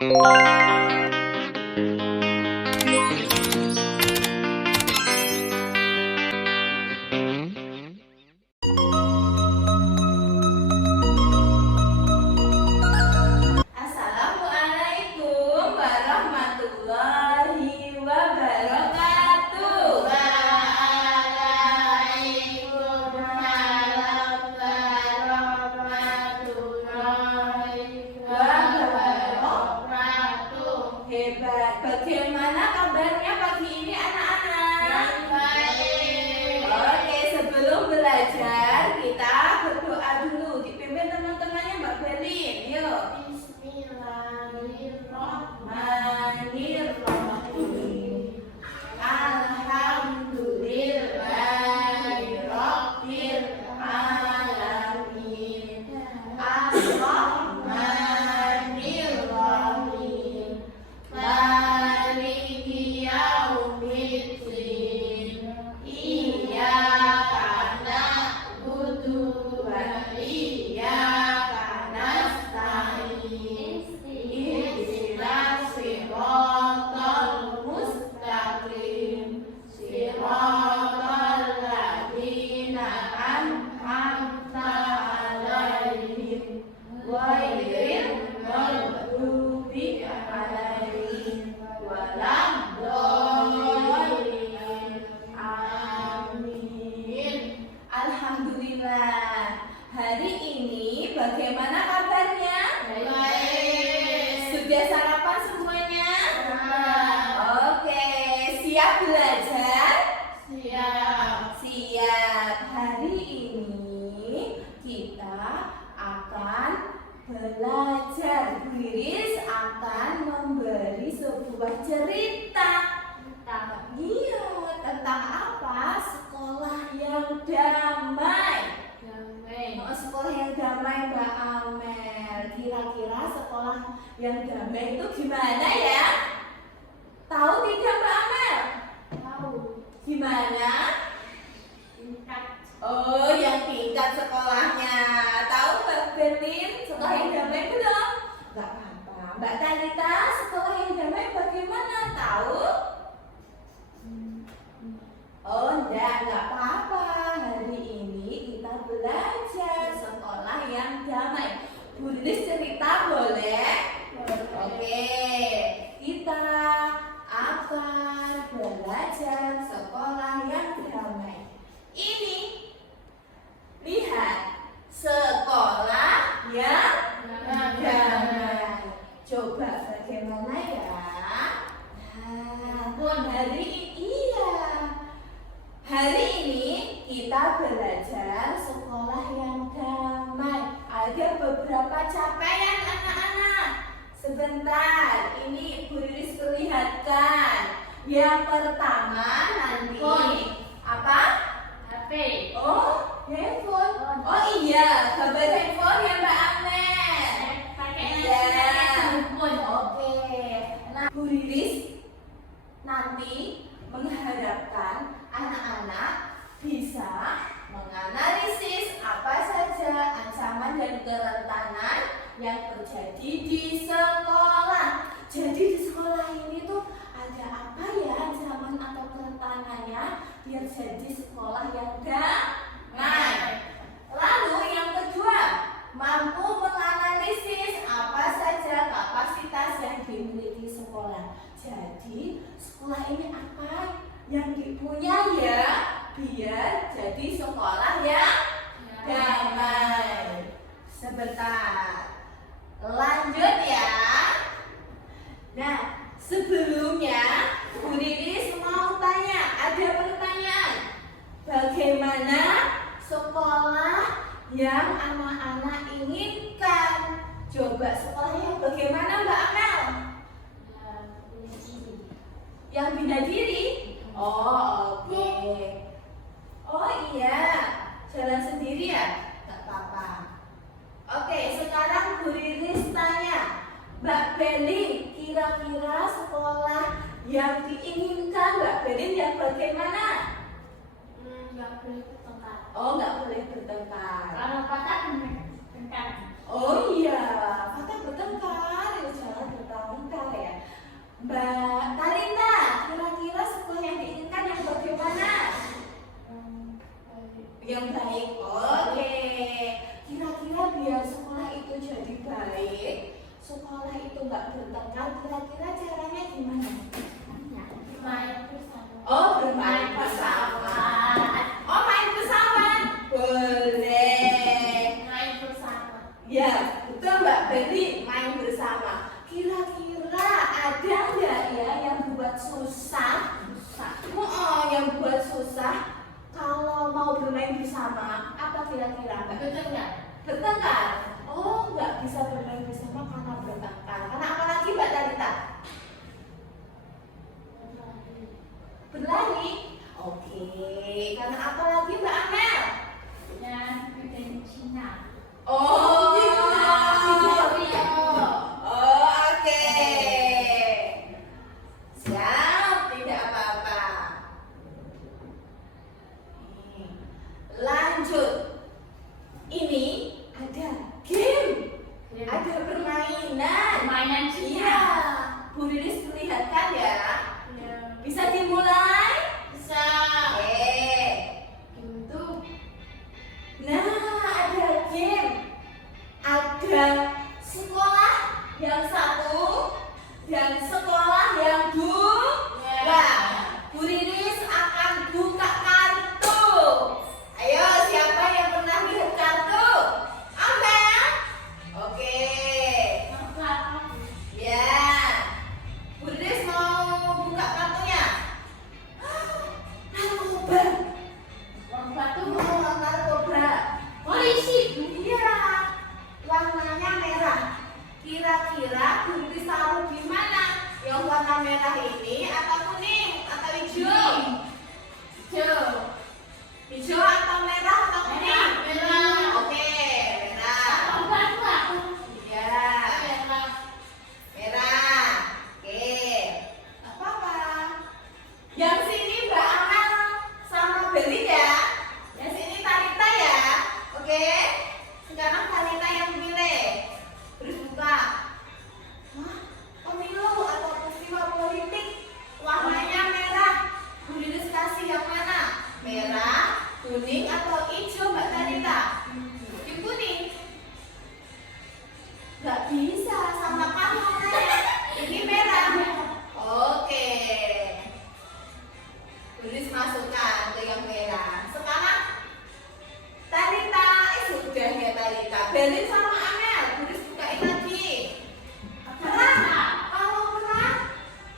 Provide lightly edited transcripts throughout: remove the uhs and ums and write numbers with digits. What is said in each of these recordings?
Assalamualaikum warahmatullahi wabarakatuh. Waalaikumsalam warahmatullahi wabarakatuh. Hebat. Bagaimana kabarnya pagi ini anak-anak? Baik. Oke, sebelum belajar kita berdoa dulu. Dipimpin teman-temannya Mbak Berlin. Yuk. Bismillahirrahmanirrahim. Alhamdulillahirabbil alamin. Ar-Rahmanir-Rahim. Maliki yaumiddin. Iyyaka na'budu wa iyyaka nasta'in. Ihdinas siratal mustaqim. Siratal ladzina an'amta 'alaihim ghairil maghdubi 'alaihim waladdallin. Amin. Alhamdulillah. Hari ini bagaimana kabarnya? Baik. Sudah sarapan semuanya? Oke, siap belajar? Siap. Siap. Hari ini kita akan belajar. Bu Riris akan memberi sebuah cerita. Iya, tentang apa? Sekolah yang damai. Oh, sekolah yang damai Mbak Amel. Kira-kira sekolah yang damai itu gimana ya? Tahu tidak Mbak Amel? Tahu. Gimana? Tingkat. Oh, yang tingkat sekolahnya. Tahu Mbak Berlin sekolah yang damai belum? Gak apa-apa. Mbak Talita sekolah yang damai bagaimana? Tahu? Oh, enggak apa-apa. Hari ini kita belajar sekolah yang damai. Bu Riris cerita boleh? Oke, kita akan belajar sekolah yang damai. Ini, lihat, sekolah yang damai. Coba bagaimana ya? Hari ini kita belajar sekolah yang damai. Ada beberapa capaian anak-anak. Sebentar, ini Bu Riris perlihatkan. Yang pertama nanti apa? HP. Oh, handphone. Oh iya, gambar handphone ya Mbak Amel. Pakai Iya. handphone. Oke. Nah, Bu Riris nanti mengharapkan anak-anak bisa menganalisis apa saja ancaman dan kerentanan yang terjadi di sekolah. Jadi di sekolah ini tuh ada apa ya ancaman atau kerentanannya biar jadi sekolah yang damai. Lalu yang kedua, mampu menganalisis apa saja kapasitas yang dimiliki sekolah. Jadi sekolah ini apa yang dipunya ya biar jadi sekolah yang damai. Sebentar, lanjut ya. Nah, sebelumnya Bu Riris mau tanya, ada pertanyaan. Bagaimana sekolah yang anak-anak inginkan? Coba sekolahnya bagaimana Mbak Amel? Yang bina diri? Oh, oke. Oh iya, jalan sendiri ya? Gak apa-apa. Oke, sekarang Bu Riris tanya, Mbak Berlin, kira-kira sekolah yang diinginkan Mbak Berlin yang bagaimana? Nggak boleh bertengkar. Oh, nggak boleh bertengkar. Kalau patah bertengkar. Oh iya, kata bertengkar, ya jangan bertengkar. Yang baik. Oke. Kira-kira biar sekolah itu jadi baik, sekolah itu nggak bertengkar, kira-kira caranya gimana? Main bersama. Oh, bermain bersama. Oh, main bersama. Boleh. Main bersama. Ya, betul Mbak Berli, main bersama. Kira-kira ada nggak ya yang buat susah? Oh, yang buat susah kalau mau bermain bersama, apa kira-kira Mbak? Betul nggak? Bertengkar. Oh, nggak bisa bermain bersama karena bertengkar. Karena apa lagi Mbak Talita? Berlari. Oke. Karena apa lagi Mbak Amel? Dan bikin Cina. Oh, Video. oh, oke. Siap, tidak apa-apa. Lanjut. Ini ada game, ada permainan. Mainan Cina. Iya, Bu Riris perlihatkan ya. Ya. Bisa dimulai? Bisa. Gitu. Nah, ada game. Ada sekolah yang satu dan sekolah yang dua. Bu Riris akan buka kartu. Ayo, siapa yang pernah lihat kartu? Amel? Oke. Ya. Bu Riris mau buka kartunya? Narkoba. Batu. Oh, narkoba. Polisi. Iya, warnanya merah. Kira-kira Bu Riris taruh di mana? Yang warna merah ini atau kuning atau hijau? Hijau. Hijau atau merah atau kuning? Merah. Oke, merah. Batu aku. Iya, Merah. merah. Oke, nggak apa-apa. Yang sini Mbak Amel sama Beli ya. Yang sini Talita ya. Oke. Sekarang Talita yang pilih. Terus buka. Wah, pemilu atau peristiwa politik warnanya merah. Bu Riris kasih yang mana? Merah, kuning atau hijau Mbak Talita? Yang kuning. Gak bisa sama kamu Nek. Ini merah. Oke. Bu Riris masukkan ke yang merah. Sekarang Talita, sudah ya Talita. Belin sama Amel. Bu Riris bukain lagi. Merah. Kalau merah,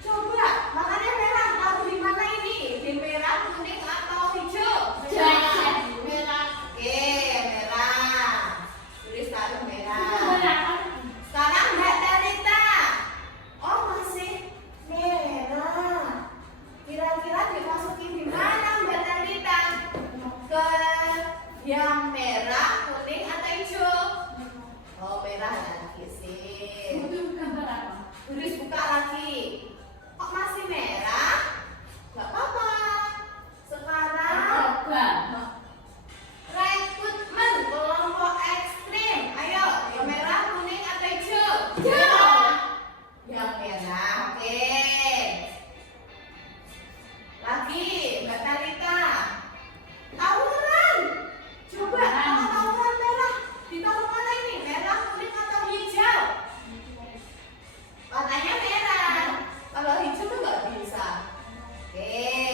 coba makanya merah. Taruh di mana ini? Di merah, kuning atau hijau? Merah. Oke, merah. Bu Riris taruh merah. Merah. Sekarang Mbak Talita. Oh, masih merah. Kira-kira dimasukin di mana Mbak Talita? Ke yang merah, kuning atau hijau? Oh, merah lagi sih. Buris buka lagi. Kok masih merah? Gak apa-apa. Sekarang rekrutmen kelompok ekstrim. Ayo, yang merah, kuning atau hijau? Yang merah, oke. Lagi, Mbak Talita. Tawuran. Coba, kalau tawuran merah, ditaruh mana ini? Merah, kuning atau hijau? Warnanya merah. Kalau hijau tuh nggak bisa. Oke.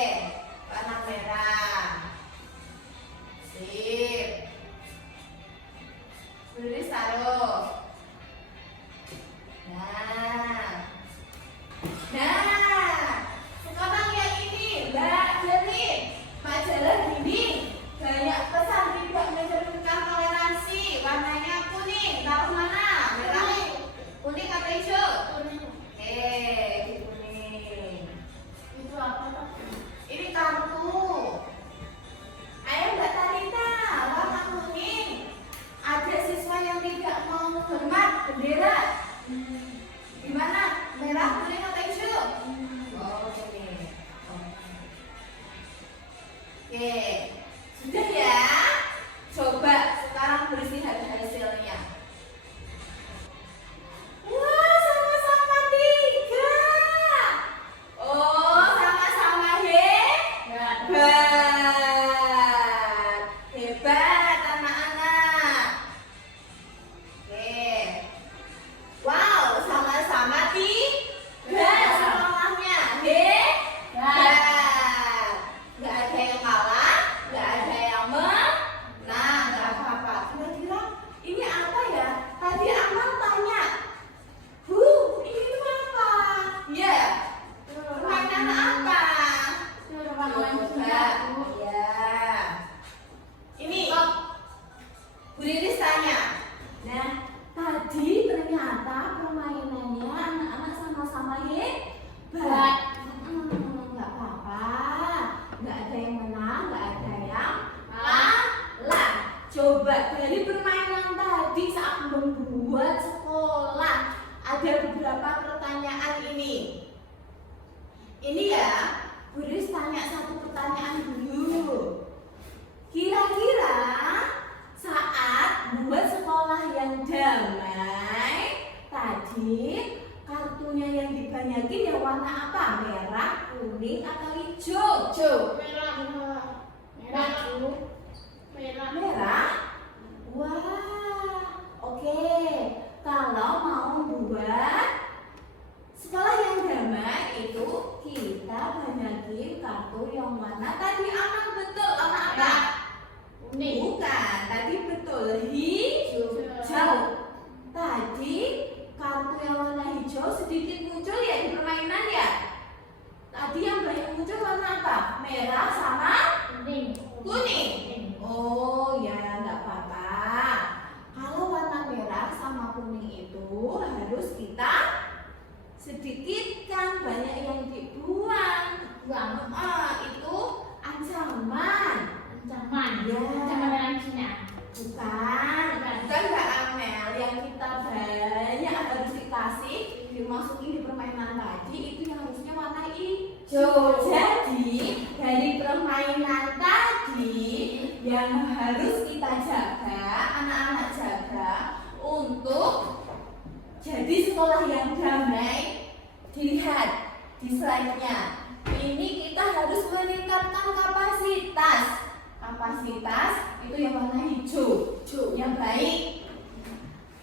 Coba dari permainan tadi saat membuat sekolah ada beberapa pertanyaan ini. Ini ya, Bu Riris tanya satu pertanyaan dulu. Kira-kira saat membuat sekolah yang damai tadi kartunya yang dibanyakin yang warna apa? Merah, kuning, atau hijau? Merah? Wah, oke. Kalau mau membuat sekolah yang damai itu kita banyakin kartu yang warna tadi aman betul. Warna apa? Bukan, tadi betul hijau. Tadi kartu yang warna hijau sedikit muncul ya di permainan ya. Tadi yang banyak muncul warna apa? Merah sama kuning. Oh ya, nggak apa-apa. Kalau warna merah sama kuning itu harus kita sedikitkan, banyak yang dibuang. Itu ancaman. Ya. Bukan Mbak Amel. Yang kita banyak harus dikasih, dimasukin di permainan tadi itu yang harusnya warna hijau. Jadi dari permainan tadi yang harus kita jaga, anak-anak jaga untuk jadi sekolah yang damai. Dilihat di slide-nya. Ini kita harus meningkatkan kapasitas. Kapasitas itu yang warna hijau, yang baik.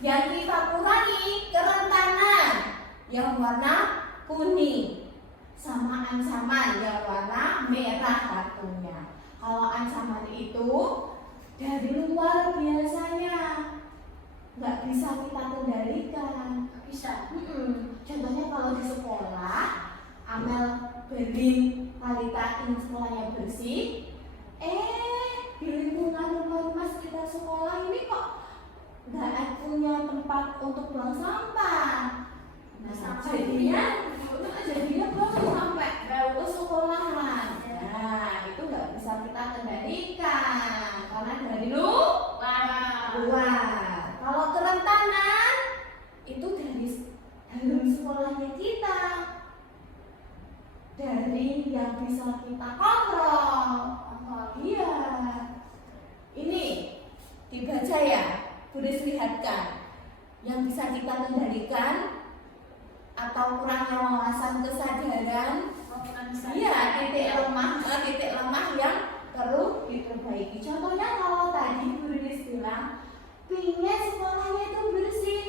Yang kita kurangi kerentanan, yang warna kuning. Sama ancaman yang warna merah kartunya. Kalau ancaman itu dari luar biasanya nggak bisa kita kendalikan. Contohnya kalau di sekolah, Amel Berlin Talita ingin sekolahnya bersih. Di lingkungan rumah sekitar sekolah ini kok nggak punya tempat untuk buang sampah. Jadinya buang sampai ke sekolahan. Nah, itu nggak bisa kita kendalikan karena dari luar. Kalau kerentanan itu dari dalam sekolahnya kita, dari yang bisa kita kontrol. Iya, ini dibaca ya, boleh lihatkan yang bisa kita kendalikan atau kurangnya wawasan kesadaran. Iya, titik lemah yang perlu diperbaiki. Contohnya kalau tadi Bu Riris bilang pingin sekolahnya itu bersih,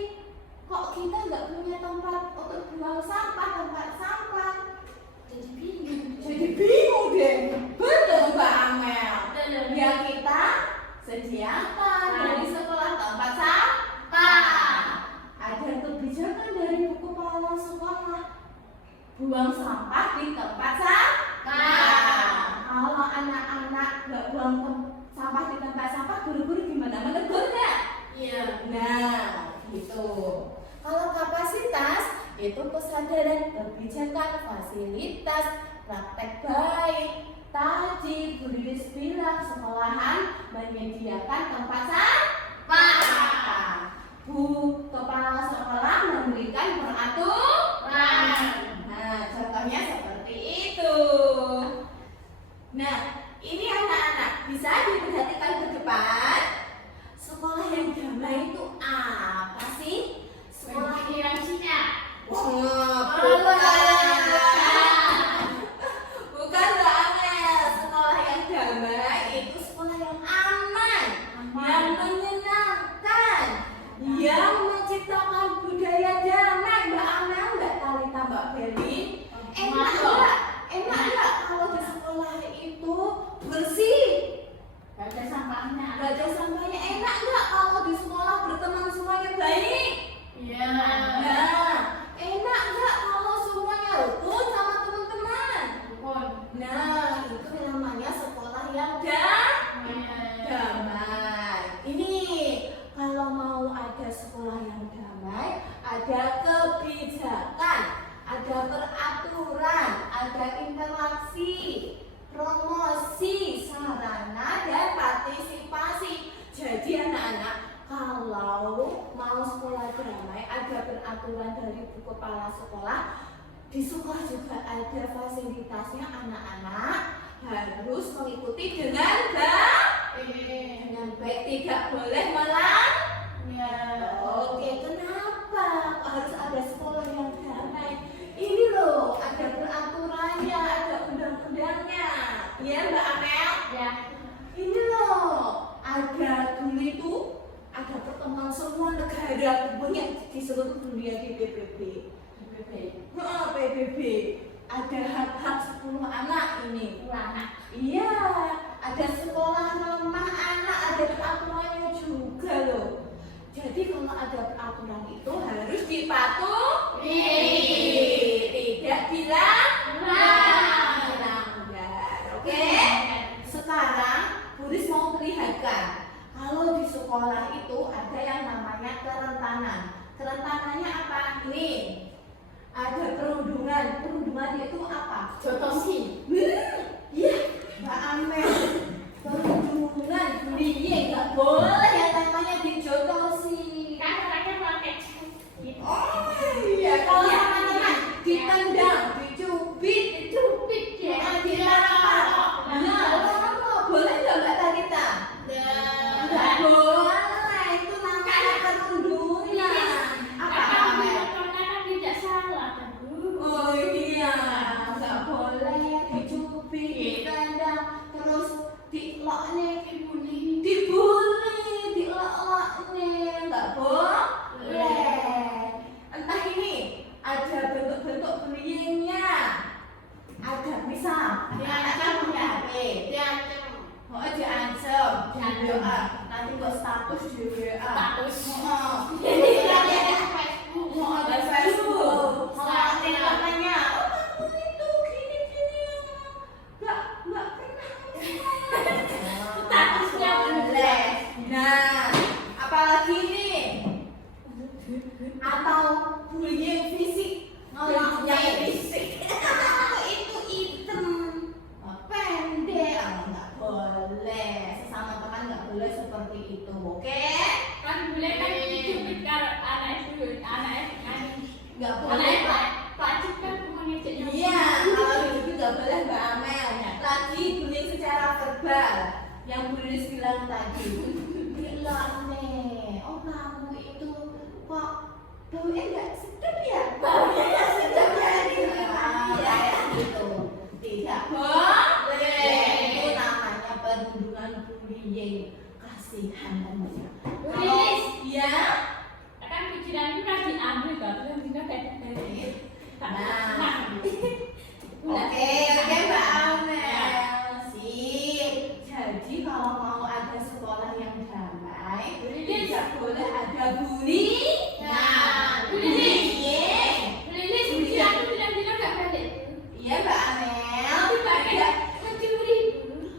kok kita nggak punya tempat untuk buang sampah, tempat sampah. Jadi bingung deh. Betul Mbak Amel. Ya kita sediakan dari sekolah tempat sampah. Ada kebijakan dari Bu Kepala Sekolah, buang sampah di tempat sampah. Kalau anak-anak nggak buang sampah di tempat sampah, guru-guru gimana? Menegur nggak? Iya. Nah, gitu. Kalau kapasitas itu kesadaran, kebijakan, fasilitas, praktek baik. Tadi Bu Riris bilang sekolahan menyediakan tempat sampah. Bu Kepala Sekolah memberikan peraturan. Nah, contohnya seperti itu. Nah, ini anak-anak bisa diperhatikan ke depan. Sekolah yang damai itu apa sih? Sekolah hierarkinya. Bukan banget. Sekolah yang damai itu sekolah yang aman. Yang kalau mau sekolah damai ada peraturan dari kepala sekolah. Di sekolah juga ada fasilitasnya, anak-anak harus mengikuti dengan baik, tidak boleh melanggar. Oke, kenapa kok harus ada sekolah yang damai? Ini loh, ada peraturannya, ada undang-undangnya. Ya, Mbak Amel? Ya. Ini loh, ada dulu itu ada pertemuan semua negara banyak di seluruh dunia di PBB. PBB. Ada hak-hak 10 anak ini. Anak. Iya, ada sekolah ramah anak, ada peraturannya juga loh. Jadi kalau ada peraturan itu harus dipatuhi, tidak dilanggar. Oke? Sekarang Buris mau perlihatkan kalau di sekolah itu ada yang namanya kerentanan. Kerentanannya apa? Ini ada perundungan. Perundungan itu apa? Jotosi. Iya, Mbak Amel. Perundungan, bullying nggak boleh yang namanya dijotosi. Kan orangnya pakai gitu. Oh iya, kalau sama teman ditendang, dicubit, Ya. dilempar. Nah, kamu boleh nggak Mbak Tarita? Nggak boleh, itu namanya perundungan. Apa Amel? Kan tidak salah kan, Bu. Oh iya, nggak boleh dicubit, ditendang, terus dilok nih, dibully, dilok nih, nggak boleh. Entah ini ada bentuk-bentuk bullyingnya. Ada misal, anak-anak punya HP, mau diancam, di WA, nanti buat status di WA. Jadi Jadi Facebook. mau ada Facebook, mau ada katanya, oh kamu itu gini-gini, nggak pernah. Statusnya boleh. Nah, apalagi nih, atau bullying fisik, ngomongnya fisik, itu item, pendek, nggak boleh. Sesama teman nggak boleh seperti itu, oke? Kan boleh kan dicubit kalau anak itu Nggak anak boleh. Pak Cip kan mengejeknya. Iya, kalau itu nggak boleh Mbak Amel. Lagi bullying secara verbal, yang Buris bilang tadi. Bilang nih, oh kamu itu kok baunya nggak sedap ya? Baunya nggak sedap ya? Iya, gitu. Tidak boleh. Itu namanya perundungan bullying. Kasihan namanya. Buris. Iya. Kan pikiran itu kan diambil kan, kan kita kayak Nah. Oke, Mbak Amel. Sip. Jadi kalau mau ada sekolah yang damai, tidak boleh ada bullying. Nah, bullying. Lilis, ujian itu bilang-bilang nggak balik. Iya, Mbak Amel. Pakai Ada. mencuri.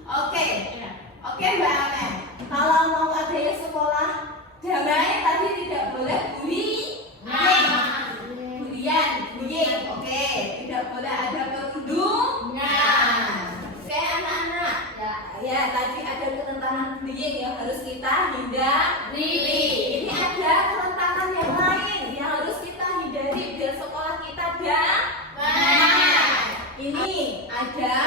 Oke. Ya. Oke, Mbak Amel. Kalau mau ada sekolah damai, tadi tidak boleh bullying. Bullying. Oke. Tidak boleh ada perundungan. Oke, anak-anak. Ya, tadi ada kerentanan bullying yang harus kita hindari. Ini ada kerentanan yang lain yang harus kita hindari biar sekolah kita damai. Ini ada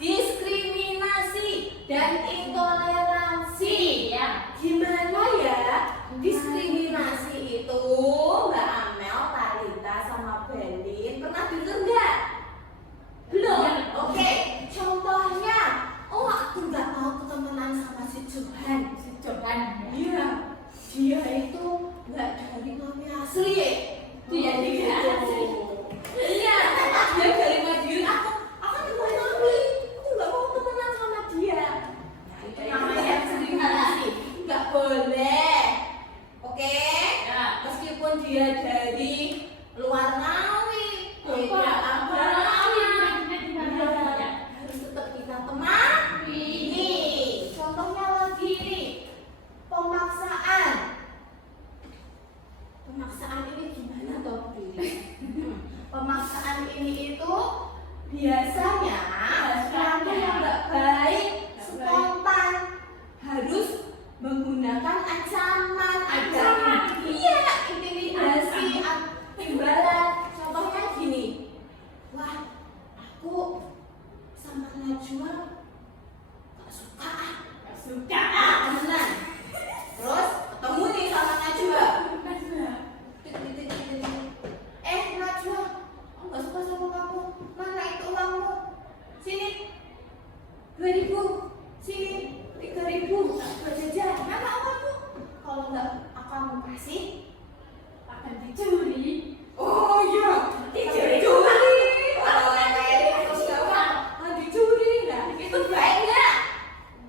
diskriminasi dan intoleransi. Ya. Gimana ya diskriminasi itu, Mbak Amel, Tarita, sama Belin pernah dengar nggak? Belum? Oke, contohnya, oh aku nggak mau ketemenan sama si Johan. Iya, dia itu nggak dari mami asli. Dia juga asli. Iya, dia dari Madiun. Aku dari mami. Aku nggak mau temenan sama dia. Nah, itu namanya diskriminasi. Nggak boleh. Oke? Ya. Meskipun dia dari luar Ngawi, beda agama, ya, harus tetap kita temani. Ini contohnya lagi nih, pemaksaan. Pemaksaan ini gimana toh? Pemaksaan ini itu biasanya sesuatu yang nggak baik, spontan, harus menggunakan ancaman. Apa sih? Akan dicuri. Oh iya, dicuri. Oh, dicuri. Nah, itu baik nggak?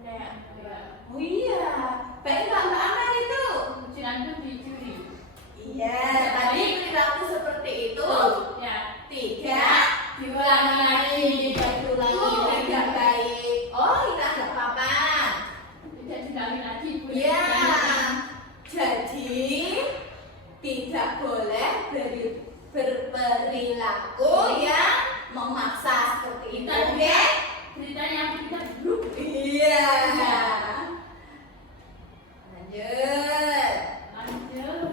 Enggak. Oh iya, baik nggak Mbak Aman itu? Kuciranku dicuri. Iya, tadi perilaku seperti itu. Ya. Tidak diulangi lagi, tidak baik. Oh, ini nggak apa-apa. Tidak diulangi lagi. Ya, jadi tidak boleh berperilaku yang memaksa seperti itu. Oke? Ceritanya kita dulu. Iya. Lanjut. Lanjut.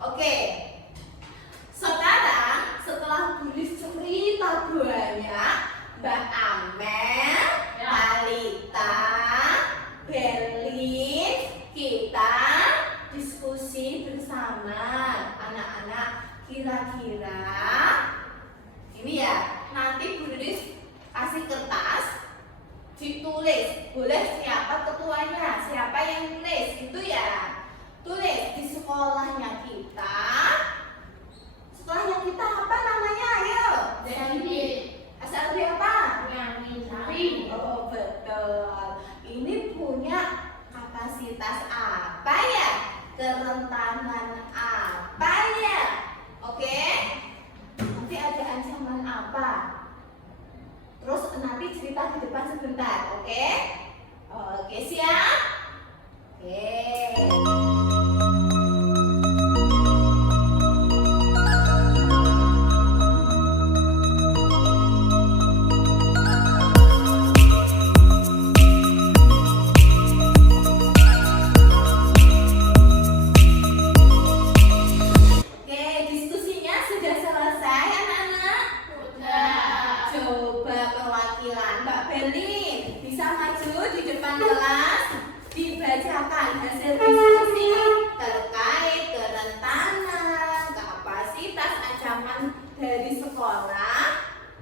Oke. Sekarang setelah tulis cerita banyak, Mbak Amel, Ya. Talita, Berlin, kita diskusi bersama anak-anak. Kira-kira ini ya, nanti Bu Riris kasih kertas, ditulis. Boleh siapa ketuanya, siapa yang tulis itu ya. Tulis di sekolahnya kita. Sekolahnya kita apa namanya? Ayo. Jadi, Asal dari apa? yang cari. Oh betul. Ini punya kapasitas apa ya? Kerentanan apa ya? Oke? Nanti ada ancaman apa? Terus nanti cerita di depan sebentar, oke? Oke, siap? Oke. Oke, diskusinya sudah selesai anak-anak? Udah. Coba perwakilan Mbak Berlin bisa maju di depan kelas, dibacakan hasil diskusi terkait kerentanan, kapasitas ancaman dari sekolah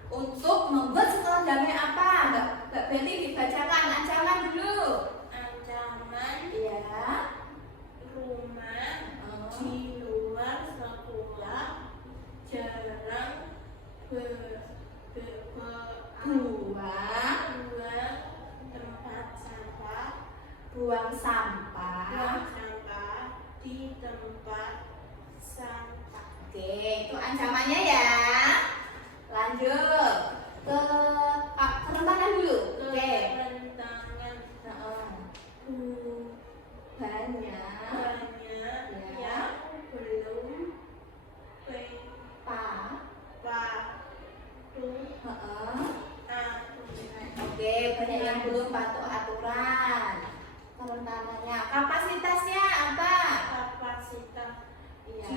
untuk membuat sekolah damai apa? Mbak Berlin dibacakan ancaman dulu. Ancaman Ya. rumah di luar sekolah jarang Buang tempat sampah, buang sampah. buang sampah di tempat sampah. Oke, itu ancamannya ya. Lanjut ke kerentanan dulu. Oke. Kerentanan Heeh. banyak Ya. yang belum Pa. patuh Heeh. aturan. Oke, banyak yang belum patuh aturan. Kerentanannya, kapasitasnya apa? Kapasitas Iya.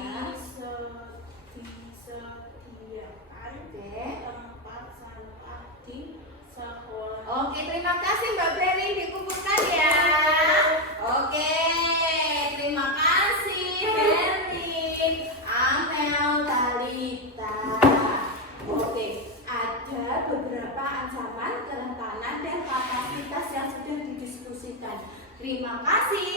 disediakan Oke. tempat sampah di sekolah. Oke, terima kasih Mbak Berlin, dikumpulkan ya. Oke, terima kasih Berlin, Amel, Talita. Oke, ada beberapa ancaman, kerentanan, dan kapasitas yang sudah didiskusikan. Terima kasih.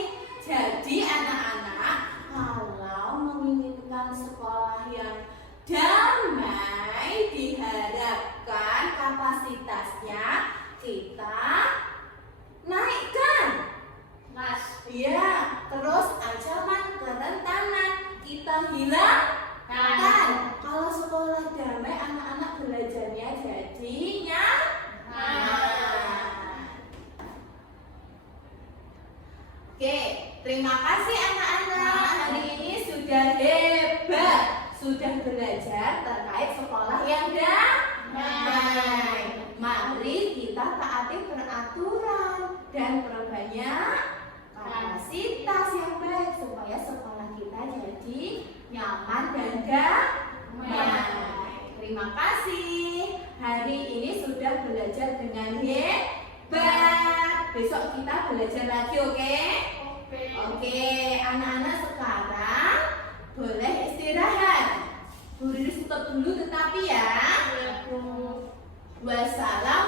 Jadi anak-anak, kalau menginginkan sekolah yang damai, diharapkan kapasitasnya kita naikkan. Mas. Iya, terus ancaman kerentanan kita hilangkan. Kalau sekolah damai, anak-anak belajarnya jadi nyaman. Oke, terima kasih anak-anak. Hari ini sudah hebat, sudah belajar terkait sekolah yang damai. Mari kita taati peraturan dan perbanyak kapasitas yang baik supaya sekolah kita jadi nyaman dan damai. Terima kasih. Hari ini sudah belajar dengan hebat. Besok kita belajar lagi, oke? Oke, anak-anak sekarang boleh istirahat. Bu Riris tutup dulu tetapi ya. Wassalam.